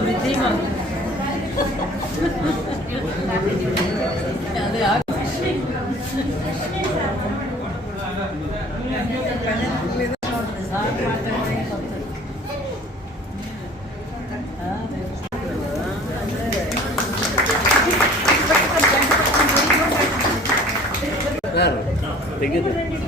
victima. Ver. Tegidir.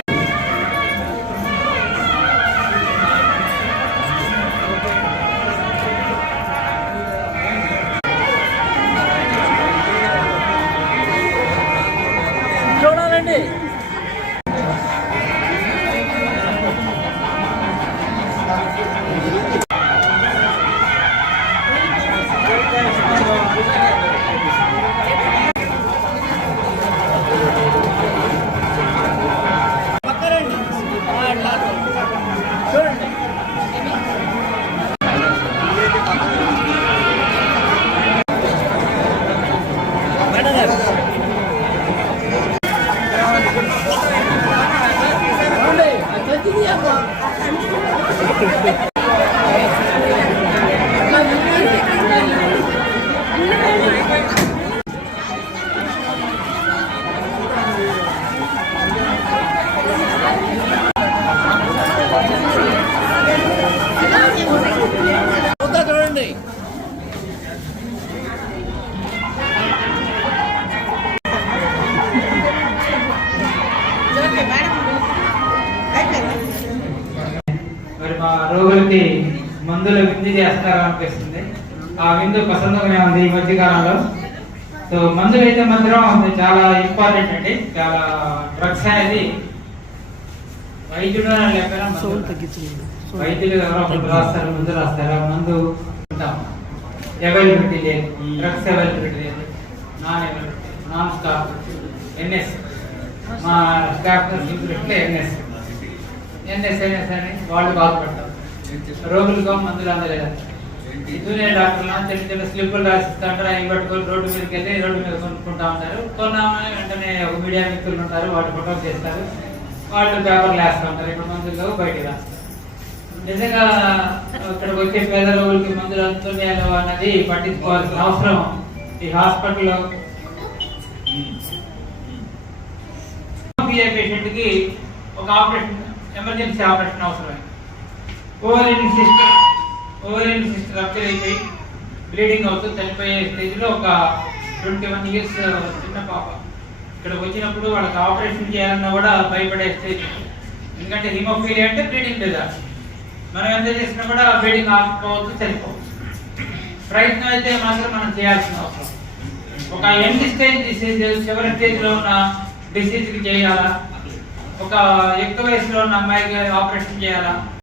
Yeah. మా రోగులకి మందుల విందు చేస్తారా అనిపిస్తుంది ఆ విందు ప్రసన్నగానే ఉంది ఈ మధ్య కాలంలో? సో మందులు అయితే మాత్రం చాలా ఇంపార్టెంట్ అండి. చాలా డ్రగ్స్ అనేది వైద్యుడు. వైద్యులు ఎవరో ఒకరు రాస్తారు మందు రాస్తారు. మందు ఉంటాం అవైలబిలిటీ లేదు. డ్రగ్స్ అవైలబిలిటీ లేదు. Non availability non stop NS మా స్టాఫ్ ఎన్ఎస్ ఎన్ఎస్ ఎన్ఎస్ అని వాళ్ళు బాధపడతారు రోగులకు మందులు అందలేదు? జూనియర్ డాక్టర్లు చిన్న చిన్న స్లిప్పులు రాసిస్తుంటారు అవి పట్టుకొని రోడ్డు మీదకి వెళ్ళి రోడ్డు మీద కొనుక్కుంటా ఉంటారు. కొన్నామని వెంటనే ఒక మీడియా వ్యక్తులు ఉంటారు వాటి ఫోటో చేస్తారు వాళ్ళు పేపర్లు వేస్తూ ఉంటారు ఇప్పుడు మందులు బయటికి రాస్తారు. నిజంగా ఇక్కడికి వచ్చే పేద రోగులకి మందులు అందుతున్నాయో అన్నది పట్టించుకోవాల్సిన అవసరం. ఈ హాస్పిటల్లో పేషెంట్కి ఒక ఆపరేషన్ ఎమర్జెన్సీ ఆపరేషన్ అవసరమే ovarian system ovarian system rupture అయిపోయి బ్లీడింగ్ అవుతుంది. చనిపోయే స్టేజ్లో ఒక ట్వంటీ వన్ ఇయర్స్ చిన్న పాప. ఇక్కడ వచ్చినప్పుడు వాళ్ళకి ఆపరేషన్ చేయాలన్నా కూడా భయపడే స్టేజ్. ఎందుకంటే హిమోఫీలియా అంటే బ్లీడింగ్ లేదా మనం ఎంత చేసినా కూడా బ్లీడింగ్ ఆపుకోవచ్చు చనిపోవచ్చు ప్రయత్నం అయితే మాత్రం మనం చేయాల్సిన అవసరం. ఒక ఎండ్ స్టేజ్ డిసీజ్ చివరి స్టేజ్లో ఉన్న డిసీజ్కి చేయాలా? ఒక ఎక్కువ వయసులో ఉన్న అమ్మాయికి ఆపరేషన్ చేయాలా?